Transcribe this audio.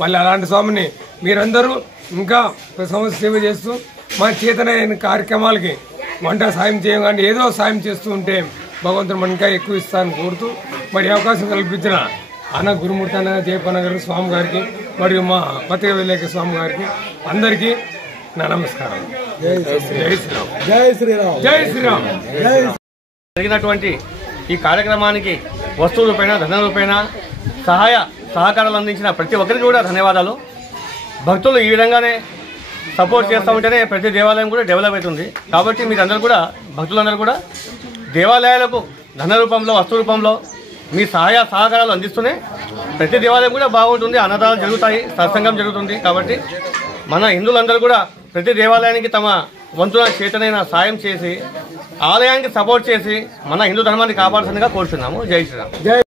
మళ్ళీ అలాంటి స్వామిని మీరందరూ ఇంకా సమస్య సేవ చేస్తూ మన చేతనైన కార్యక్రమాలకి వంట సాయం చేయగానే ఏదో సాయం చేస్తూ ఉంటే భగవంతుడు మన ఇంకా ఎక్కువ ఇస్తానని కోరుతూ మరి అవకాశం కల్పించిన అన్న గురుమూర్తి అన్న జయపన్న గారు స్వామి గారికి మరియు మా పత్రిక విలేక స్వామి గారికి అందరికీ నా నమస్కారం. జై శ్రీరామ్. జై శ్రీరామ్. జై శ్రీరామ్. జరిగినటువంటి ఈ కార్యక్రమానికి వస్తువు రూపేణ ధన రూపేణ సహాయ సహకారాలు అందించిన ప్రతి ఒక్కరికి కూడా ధన్యవాదాలు. భక్తులు ఈ విధంగానే సపోర్ట్ చేస్తూ ఉంటేనే ప్రతి దేవాలయం కూడా డెవలప్ అవుతుంది. కాబట్టి మీరందరూ కూడా భక్తులందరూ కూడా దేవాలయాలకు ధన రూపంలో వస్తు రూపంలో మీ సహాయ సహకారాలు అందిస్తూనే ప్రతి దేవాలయం కూడా బాగుంటుంది, అన్నదానాలు జరుగుతాయి, సత్సంగం జరుగుతుంది. కాబట్టి మన హిందువులందరూ కూడా ప్రతి దేవాలయానికి తమ వంతున చేతనైన సాయం చేసి ఆలయానికి సపోర్ట్ చేసి మన హిందూ ధర్మాన్ని కాపాడాల్సిందిగా కోరుతున్నాము. జై శ్రీరామ్.